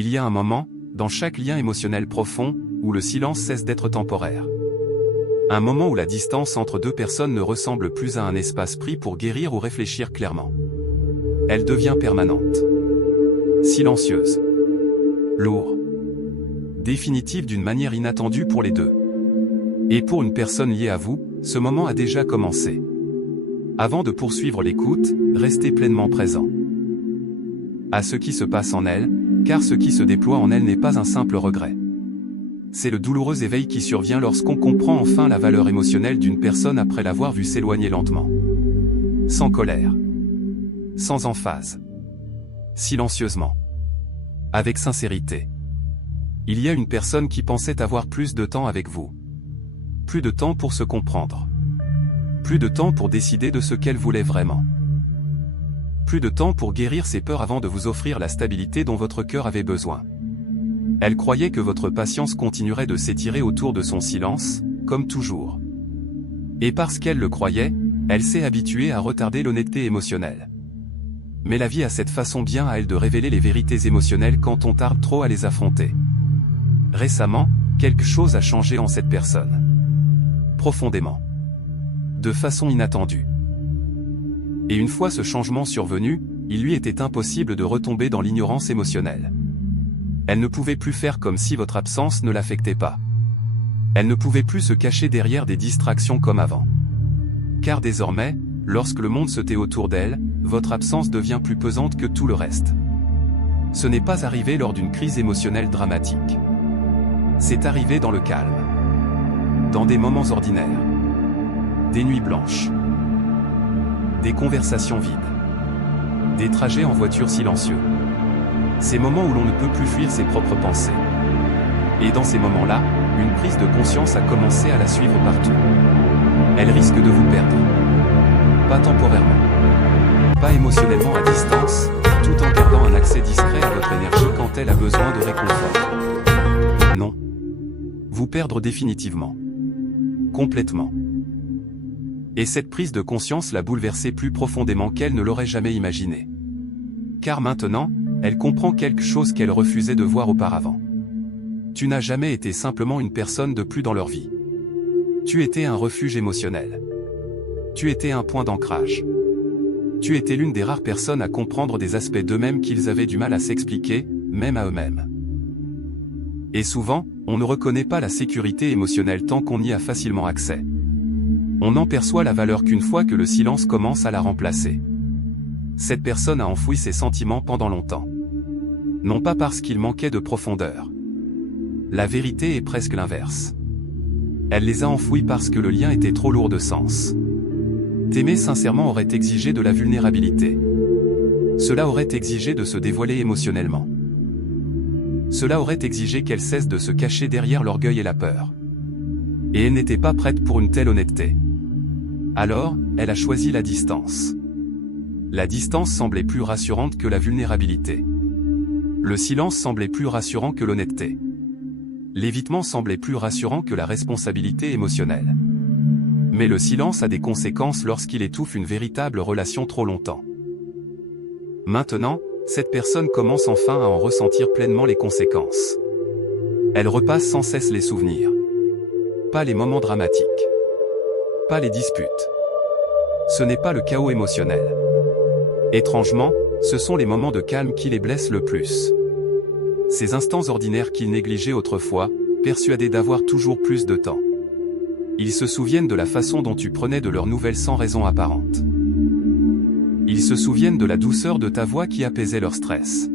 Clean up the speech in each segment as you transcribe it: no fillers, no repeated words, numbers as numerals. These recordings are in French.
Il y a un moment, dans chaque lien émotionnel profond, où le silence cesse d'être temporaire. Un moment où la distance entre deux personnes ne ressemble plus à un espace pris pour guérir ou réfléchir clairement. Elle devient permanente. Silencieuse. Lourde. Définitive d'une manière inattendue pour les deux. Et pour une personne liée à vous, ce moment a déjà commencé. Avant de poursuivre l'écoute, restez pleinement présent à ce qui se passe en elle, car ce qui se déploie en elle n'est pas un simple regret. C'est le douloureux éveil qui survient lorsqu'on comprend enfin la valeur émotionnelle d'une personne après l'avoir vue s'éloigner lentement. Sans colère. Sans emphase. Silencieusement. Avec sincérité. Il y a une personne qui pensait avoir plus de temps avec vous. Plus de temps pour se comprendre. Plus de temps pour décider de ce qu'elle voulait vraiment. Plus de temps pour guérir ses peurs avant de vous offrir la stabilité dont votre cœur avait besoin. Elle croyait que votre patience continuerait de s'étirer autour de son silence, comme toujours. Et parce qu'elle le croyait, elle s'est habituée à retarder l'honnêteté émotionnelle. Mais la vie a cette façon bien à elle de révéler les vérités émotionnelles quand on tarde trop à les affronter. Récemment, quelque chose a changé en cette personne. Profondément. De façon inattendue. Et une fois ce changement survenu, il lui était impossible de retomber dans l'ignorance émotionnelle. Elle ne pouvait plus faire comme si votre absence ne l'affectait pas. Elle ne pouvait plus se cacher derrière des distractions comme avant. Car désormais, lorsque le monde se tait autour d'elle, votre absence devient plus pesante que tout le reste. Ce n'est pas arrivé lors d'une crise émotionnelle dramatique. C'est arrivé dans le calme. Dans des moments ordinaires. Des nuits blanches. Des conversations vides. Des trajets en voiture silencieux. Ces moments où l'on ne peut plus fuir ses propres pensées. Et dans ces moments-là, une prise de conscience a commencé à la suivre partout. Elle risque de vous perdre. Pas temporairement. Pas émotionnellement à distance, tout en gardant un accès discret à votre énergie quand elle a besoin de réconfort. Non. Vous perdre définitivement. Complètement. Et cette prise de conscience l'a bouleversée plus profondément qu'elle ne l'aurait jamais imaginé. Car maintenant, elle comprend quelque chose qu'elle refusait de voir auparavant. Tu n'as jamais été simplement une personne de plus dans leur vie. Tu étais un refuge émotionnel. Tu étais un point d'ancrage. Tu étais l'une des rares personnes à comprendre des aspects d'eux-mêmes qu'ils avaient du mal à s'expliquer, même à eux-mêmes. Et souvent, on ne reconnaît pas la sécurité émotionnelle tant qu'on y a facilement accès. On n'en perçoit la valeur qu'une fois que le silence commence à la remplacer. Cette personne a enfoui ses sentiments pendant longtemps. Non pas parce qu'il manquait de profondeur. La vérité est presque l'inverse. Elle les a enfouis parce que le lien était trop lourd de sens. T'aimer sincèrement aurait exigé de la vulnérabilité. Cela aurait exigé de se dévoiler émotionnellement. Cela aurait exigé qu'elle cesse de se cacher derrière l'orgueil et la peur. Et elle n'était pas prête pour une telle honnêteté. Alors, elle a choisi la distance. La distance semblait plus rassurante que la vulnérabilité. Le silence semblait plus rassurant que l'honnêteté. L'évitement semblait plus rassurant que la responsabilité émotionnelle. Mais le silence a des conséquences lorsqu'il étouffe une véritable relation trop longtemps. Maintenant, cette personne commence enfin à en ressentir pleinement les conséquences. Elle repasse sans cesse les souvenirs. Pas les moments dramatiques. Pas les disputes. Ce n'est pas le chaos émotionnel. Étrangement, ce sont les moments de calme qui les blessent le plus. Ces instants ordinaires qu'ils négligeaient autrefois, persuadés d'avoir toujours plus de temps. Ils se souviennent de la façon dont tu prenais de leurs nouvelles sans raison apparente. Ils se souviennent de la douceur de ta voix qui apaisait leur stress.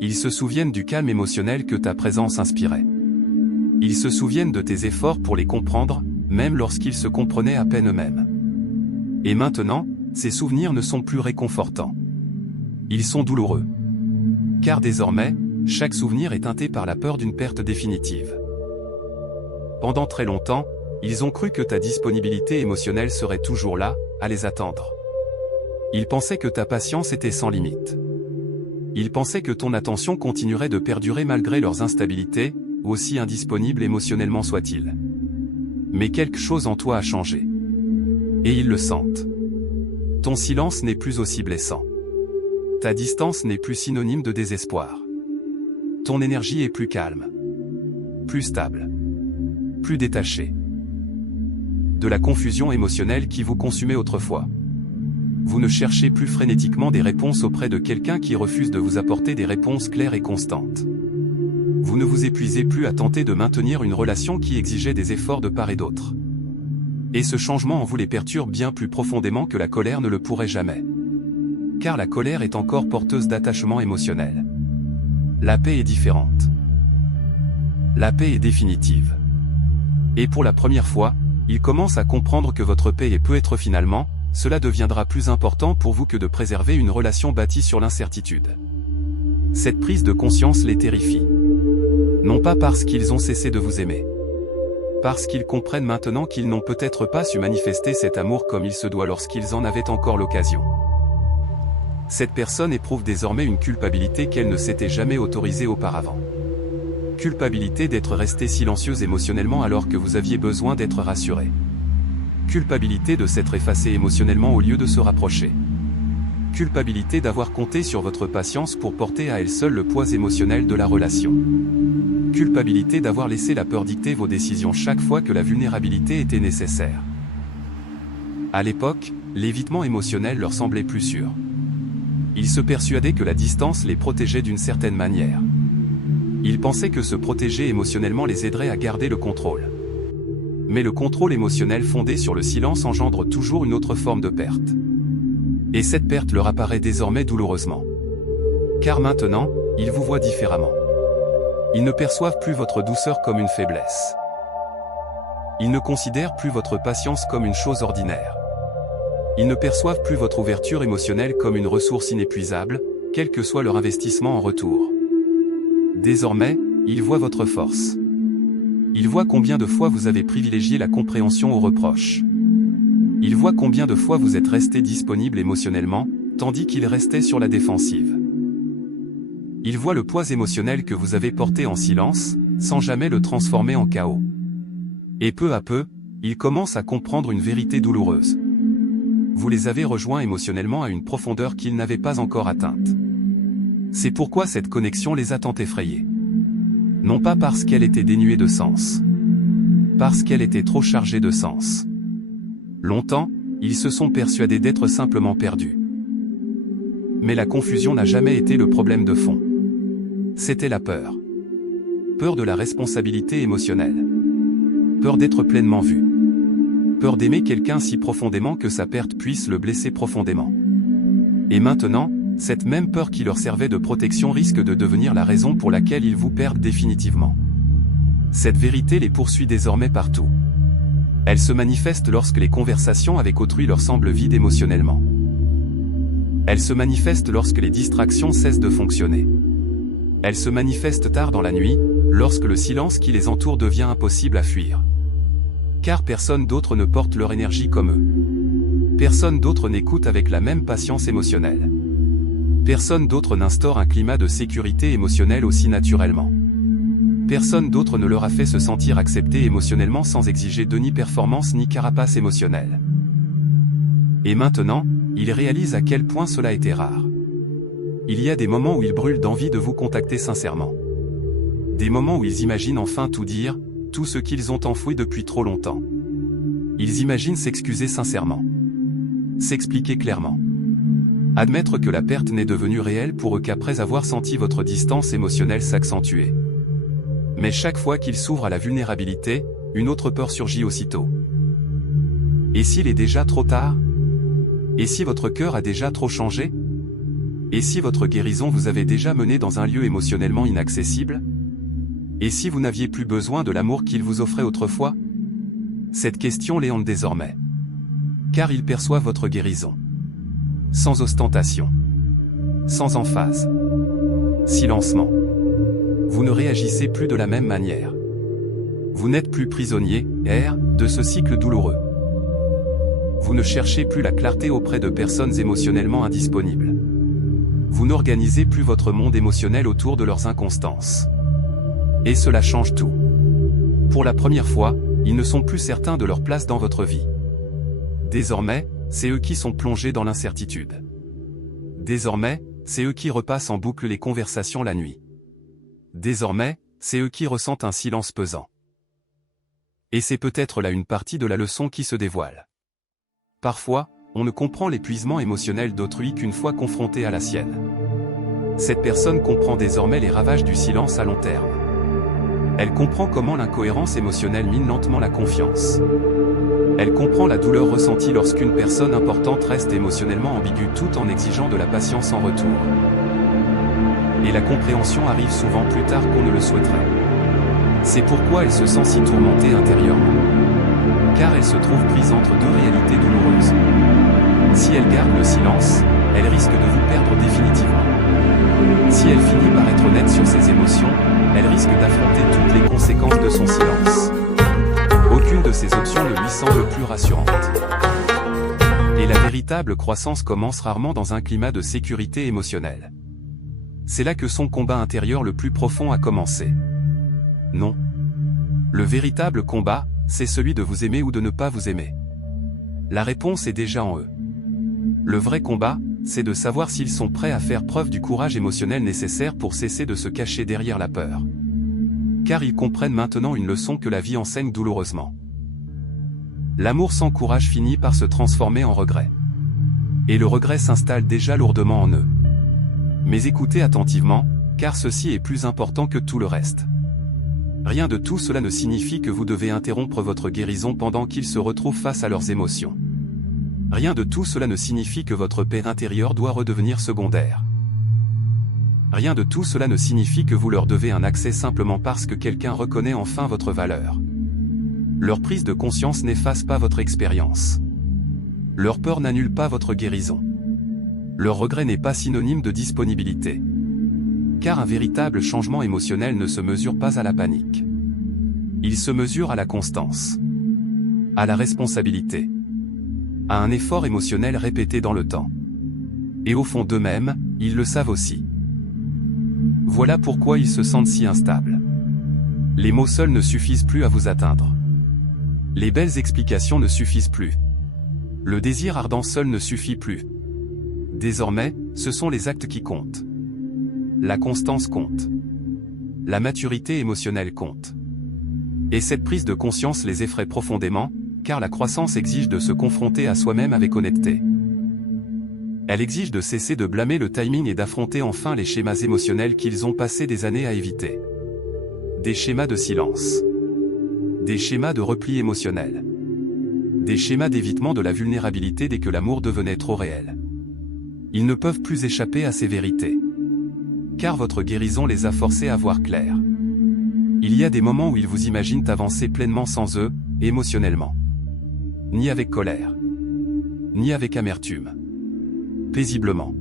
Ils se souviennent du calme émotionnel que ta présence inspirait. Ils se souviennent de tes efforts pour les comprendre, même lorsqu'ils se comprenaient à peine eux-mêmes. Et maintenant, ces souvenirs ne sont plus réconfortants. Ils sont douloureux. Car désormais, chaque souvenir est teinté par la peur d'une perte définitive. Pendant très longtemps, ils ont cru que ta disponibilité émotionnelle serait toujours là, à les attendre. Ils pensaient que ta patience était sans limite. Ils pensaient que ton attention continuerait de perdurer malgré leurs instabilités, aussi indisponibles émotionnellement soient-ils. Mais quelque chose en toi a changé. Et ils le sentent. Ton silence n'est plus aussi blessant. Ta distance n'est plus synonyme de désespoir. Ton énergie est plus calme, plus stable, plus détachée. De la confusion émotionnelle qui vous consumait autrefois. Vous ne cherchez plus frénétiquement des réponses auprès de quelqu'un qui refuse de vous apporter des réponses claires et constantes. Vous ne vous épuisez plus à tenter de maintenir une relation qui exigeait des efforts de part et d'autre. Et ce changement en vous les perturbe bien plus profondément que la colère ne le pourrait jamais. Car la colère est encore porteuse d'attachement émotionnel. La paix est différente. La paix est définitive. Et pour la première fois, il commence à comprendre que votre paix peut être finalement, cela deviendra plus important pour vous que de préserver une relation bâtie sur l'incertitude. Cette prise de conscience les terrifie. Non pas parce qu'ils ont cessé de vous aimer. Parce qu'ils comprennent maintenant qu'ils n'ont peut-être pas su manifester cet amour comme il se doit lorsqu'ils en avaient encore l'occasion. Cette personne éprouve désormais une culpabilité qu'elle ne s'était jamais autorisée auparavant. Culpabilité d'être resté silencieuse émotionnellement alors que vous aviez besoin d'être rassuré. Culpabilité de s'être effacé émotionnellement au lieu de se rapprocher. Culpabilité d'avoir compté sur votre patience pour porter à elle seule le poids émotionnel de la relation. Culpabilité d'avoir laissé la peur dicter vos décisions chaque fois que la vulnérabilité était nécessaire. À l'époque, l'évitement émotionnel leur semblait plus sûr. Ils se persuadaient que la distance les protégeait d'une certaine manière. Ils pensaient que se protéger émotionnellement les aiderait à garder le contrôle. Mais le contrôle émotionnel fondé sur le silence engendre toujours une autre forme de perte. Et cette perte leur apparaît désormais douloureusement. Car maintenant, ils vous voient différemment. Ils ne perçoivent plus votre douceur comme une faiblesse. Ils ne considèrent plus votre patience comme une chose ordinaire. Ils ne perçoivent plus votre ouverture émotionnelle comme une ressource inépuisable, quel que soit leur investissement en retour. Désormais, ils voient votre force. Ils voient combien de fois vous avez privilégié la compréhension aux reproches. Ils voient combien de fois vous êtes resté disponible émotionnellement, tandis qu'ils restaient sur la défensive. Ils voient le poids émotionnel que vous avez porté en silence, sans jamais le transformer en chaos. Et peu à peu, ils commencent à comprendre une vérité douloureuse. Vous les avez rejoints émotionnellement à une profondeur qu'ils n'avaient pas encore atteinte. C'est pourquoi cette connexion les a tant effrayés. Non pas parce qu'elle était dénuée de sens. Parce qu'elle était trop chargée de sens. Longtemps, ils se sont persuadés d'être simplement perdus. Mais la confusion n'a jamais été le problème de fond. C'était la peur. Peur de la responsabilité émotionnelle. Peur d'être pleinement vu. Peur d'aimer quelqu'un si profondément que sa perte puisse le blesser profondément. Et maintenant, cette même peur qui leur servait de protection risque de devenir la raison pour laquelle ils vous perdent définitivement. Cette vérité les poursuit désormais partout. Elle se manifeste lorsque les conversations avec autrui leur semblent vides émotionnellement. Elle se manifeste lorsque les distractions cessent de fonctionner. Elle se manifeste tard dans la nuit, lorsque le silence qui les entoure devient impossible à fuir. Car personne d'autre ne porte leur énergie comme eux. Personne d'autre n'écoute avec la même patience émotionnelle. Personne d'autre n'instaure un climat de sécurité émotionnelle aussi naturellement. Personne d'autre ne leur a fait se sentir acceptés émotionnellement sans exiger de ni performance ni carapace émotionnelle. Et maintenant, ils réalisent à quel point cela était rare. Il y a des moments où ils brûlent d'envie de vous contacter sincèrement. Des moments où ils imaginent enfin tout dire, tout ce qu'ils ont enfoui depuis trop longtemps. Ils imaginent s'excuser sincèrement. S'expliquer clairement. Admettre que la perte n'est devenue réelle pour eux qu'après avoir senti votre distance émotionnelle s'accentuer. Mais chaque fois qu'ils s'ouvrent à la vulnérabilité, une autre peur surgit aussitôt. Et s'il est déjà trop tard? Et si votre cœur a déjà trop changé? Et si votre guérison vous avait déjà mené dans un lieu émotionnellement inaccessible? Et si vous n'aviez plus besoin de l'amour qu'il vous offrait autrefois? Cette question les hante désormais. Car ils perçoivent votre guérison. Sans ostentation. Sans emphase. Silencement. Vous ne réagissez plus de la même manière. Vous n'êtes plus prisonnier, de ce cycle douloureux. Vous ne cherchez plus la clarté auprès de personnes émotionnellement indisponibles. Vous n'organisez plus votre monde émotionnel autour de leurs inconstances. Et cela change tout. Pour la première fois, ils ne sont plus certains de leur place dans votre vie. Désormais, c'est eux qui sont plongés dans l'incertitude. Désormais, c'est eux qui repassent en boucle les conversations la nuit. Désormais, c'est eux qui ressentent un silence pesant. Et c'est peut-être là une partie de la leçon qui se dévoile. Parfois, on ne comprend l'épuisement émotionnel d'autrui qu'une fois confronté à la sienne. Cette personne comprend désormais les ravages du silence à long terme. Elle comprend comment l'incohérence émotionnelle mine lentement la confiance. Elle comprend la douleur ressentie lorsqu'une personne importante reste émotionnellement ambiguë tout en exigeant de la patience en retour. Et la compréhension arrive souvent plus tard qu'on ne le souhaiterait. C'est pourquoi elle se sent si tourmentée intérieurement. Car elle se trouve prise entre deux réalités douloureuses. Si elle garde le silence, elle risque de vous perdre définitivement. Si elle finit par être honnête sur ses émotions, elle risque d'affronter toutes les conséquences de son silence. Aucune de ces options ne lui semble plus rassurante. Et la véritable croissance commence rarement dans un climat de sécurité émotionnelle. C'est là que son combat intérieur le plus profond a commencé. Non. Le véritable combat, c'est celui de vous aimer ou de ne pas vous aimer. La réponse est déjà en eux. Le vrai combat, c'est de savoir s'ils sont prêts à faire preuve du courage émotionnel nécessaire pour cesser de se cacher derrière la peur. Car ils comprennent maintenant une leçon que la vie enseigne douloureusement. L'amour sans courage finit par se transformer en regret. Et le regret s'installe déjà lourdement en eux. Mais écoutez attentivement, car ceci est plus important que tout le reste. Rien de tout cela ne signifie que vous devez interrompre votre guérison pendant qu'ils se retrouvent face à leurs émotions. Rien de tout cela ne signifie que votre paix intérieure doit redevenir secondaire. Rien de tout cela ne signifie que vous leur devez un accès simplement parce que quelqu'un reconnaît enfin votre valeur. Leur prise de conscience n'efface pas votre expérience. Leur peur n'annule pas votre guérison. Leur regret n'est pas synonyme de disponibilité. Car un véritable changement émotionnel ne se mesure pas à la panique. Il se mesure à la constance, à la responsabilité, à un effort émotionnel répété dans le temps. Et au fond d'eux-mêmes, ils le savent aussi. Voilà pourquoi ils se sentent si instables. Les mots seuls ne suffisent plus à vous atteindre. Les belles explications ne suffisent plus. Le désir ardent seul ne suffit plus. Désormais, ce sont les actes qui comptent. La constance compte. La maturité émotionnelle compte. Et cette prise de conscience les effraie profondément, car la croissance exige de se confronter à soi-même avec honnêteté. Elle exige de cesser de blâmer le timing et d'affronter enfin les schémas émotionnels qu'ils ont passé des années à éviter. Des schémas de silence. Des schémas de repli émotionnel. Des schémas d'évitement de la vulnérabilité dès que l'amour devenait trop réel. Ils ne peuvent plus échapper à ces vérités. Car votre guérison les a forcés à voir clair. Il y a des moments où ils vous imaginent avancer pleinement sans eux, émotionnellement. Ni avec colère. Ni avec amertume. Paisiblement.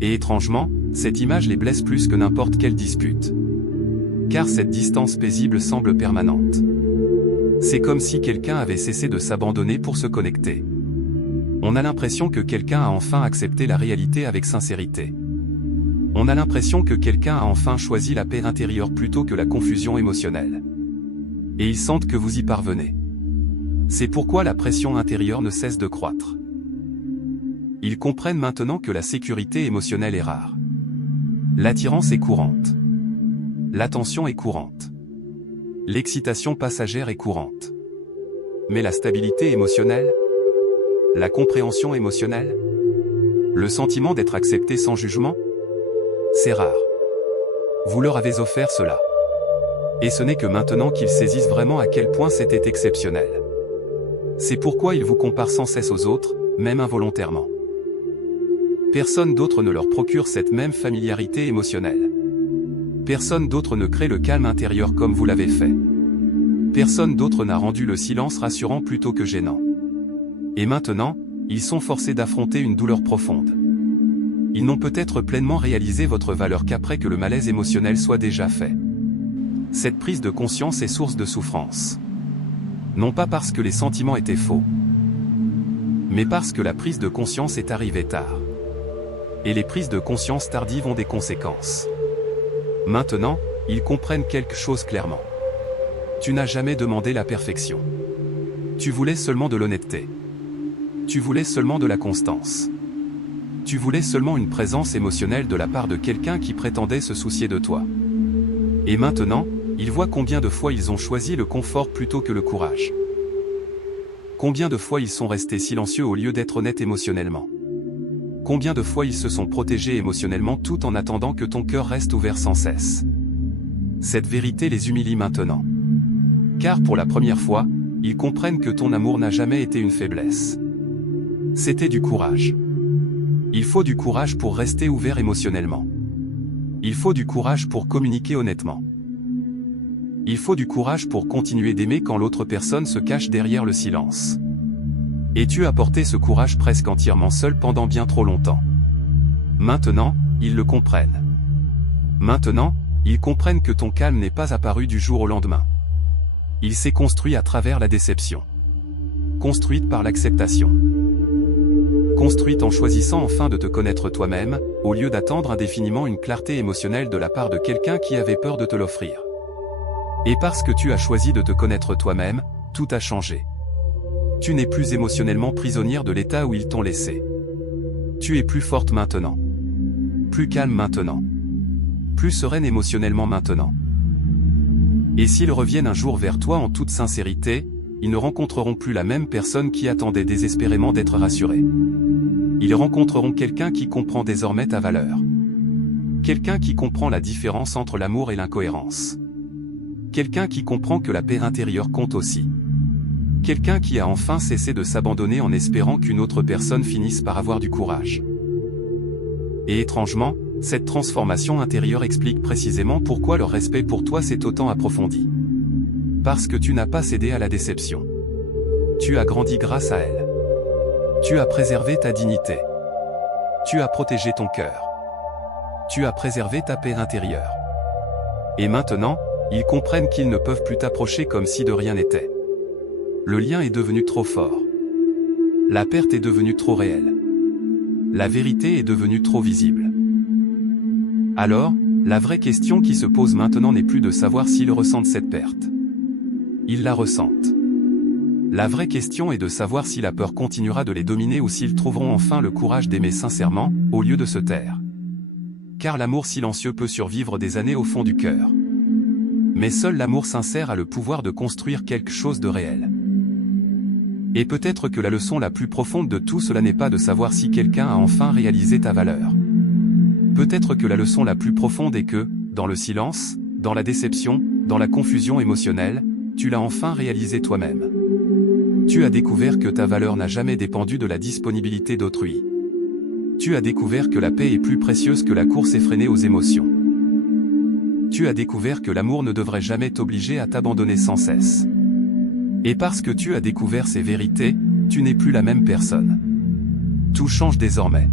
Et étrangement, cette image les blesse plus que n'importe quelle dispute. Car cette distance paisible semble permanente. C'est comme si quelqu'un avait cessé de s'abandonner pour se connecter. On a l'impression que quelqu'un a enfin accepté la réalité avec sincérité. On a l'impression que quelqu'un a enfin choisi la paix intérieure plutôt que la confusion émotionnelle. Et ils sentent que vous y parvenez. C'est pourquoi la pression intérieure ne cesse de croître. Ils comprennent maintenant que la sécurité émotionnelle est rare. L'attirance est courante. L'attention est courante. L'excitation passagère est courante. Mais la stabilité émotionnelle, la compréhension émotionnelle, le sentiment d'être accepté sans jugement, c'est rare. Vous leur avez offert cela. Et ce n'est que maintenant qu'ils saisissent vraiment à quel point c'était exceptionnel. C'est pourquoi ils vous comparent sans cesse aux autres, même involontairement. Personne d'autre ne leur procure cette même familiarité émotionnelle. Personne d'autre ne crée le calme intérieur comme vous l'avez fait. Personne d'autre n'a rendu le silence rassurant plutôt que gênant. Et maintenant, ils sont forcés d'affronter une douleur profonde. Ils n'ont peut-être pleinement réalisé votre valeur qu'après que le malaise émotionnel soit déjà fait. Cette prise de conscience est source de souffrance. Non pas parce que les sentiments étaient faux, mais parce que la prise de conscience est arrivée tard. Et les prises de conscience tardives ont des conséquences. Maintenant, ils comprennent quelque chose clairement. Tu n'as jamais demandé la perfection. Tu voulais seulement de l'honnêteté. Tu voulais seulement de la constance. Tu voulais seulement une présence émotionnelle de la part de quelqu'un qui prétendait se soucier de toi. Et maintenant, ils voient combien de fois ils ont choisi le confort plutôt que le courage. Combien de fois ils sont restés silencieux au lieu d'être honnêtes émotionnellement. Combien de fois ils se sont protégés émotionnellement tout en attendant que ton cœur reste ouvert sans cesse. Cette vérité les humilie maintenant. Car pour la première fois, ils comprennent que ton amour n'a jamais été une faiblesse. C'était du courage. Il faut du courage pour rester ouvert émotionnellement. Il faut du courage pour communiquer honnêtement. Il faut du courage pour continuer d'aimer quand l'autre personne se cache derrière le silence. Et tu as porté ce courage presque entièrement seul pendant bien trop longtemps. Maintenant, ils le comprennent. Maintenant, ils comprennent que ton calme n'est pas apparu du jour au lendemain. Il s'est construit à travers la déception. Construite par l'acceptation. Construite en choisissant enfin de te connaître toi-même, au lieu d'attendre indéfiniment une clarté émotionnelle de la part de quelqu'un qui avait peur de te l'offrir. Et parce que tu as choisi de te connaître toi-même, tout a changé. Tu n'es plus émotionnellement prisonnière de l'état où ils t'ont laissé. Tu es plus forte maintenant. Plus calme maintenant. Plus sereine émotionnellement maintenant. Et s'ils reviennent un jour vers toi en toute sincérité, ils ne rencontreront plus la même personne qui attendait désespérément d'être rassurée. Ils rencontreront quelqu'un qui comprend désormais ta valeur. Quelqu'un qui comprend la différence entre l'amour et l'incohérence. Quelqu'un qui comprend que la paix intérieure compte aussi. Quelqu'un qui a enfin cessé de s'abandonner en espérant qu'une autre personne finisse par avoir du courage. Et étrangement, cette transformation intérieure explique précisément pourquoi leur respect pour toi s'est autant approfondi. Parce que tu n'as pas cédé à la déception. Tu as grandi grâce à elle. Tu as préservé ta dignité. Tu as protégé ton cœur. Tu as préservé ta paix intérieure. Et maintenant, ils comprennent qu'ils ne peuvent plus t'approcher comme si de rien n'était. Le lien est devenu trop fort. La perte est devenue trop réelle. La vérité est devenue trop visible. Alors, la vraie question qui se pose maintenant n'est plus de savoir s'ils ressentent cette perte. Ils la ressentent. La vraie question est de savoir si la peur continuera de les dominer ou s'ils trouveront enfin le courage d'aimer sincèrement, au lieu de se taire. Car l'amour silencieux peut survivre des années au fond du cœur. Mais seul l'amour sincère a le pouvoir de construire quelque chose de réel. Et peut-être que la leçon la plus profonde de tout cela n'est pas de savoir si quelqu'un a enfin réalisé ta valeur. Peut-être que la leçon la plus profonde est que, dans le silence, dans la déception, dans la confusion émotionnelle, tu l'as enfin réalisé toi-même. Tu as découvert que ta valeur n'a jamais dépendu de la disponibilité d'autrui. Tu as découvert que la paix est plus précieuse que la course effrénée aux émotions. Tu as découvert que l'amour ne devrait jamais t'obliger à t'abandonner sans cesse. Et parce que tu as découvert ces vérités, tu n'es plus la même personne. Tout change désormais.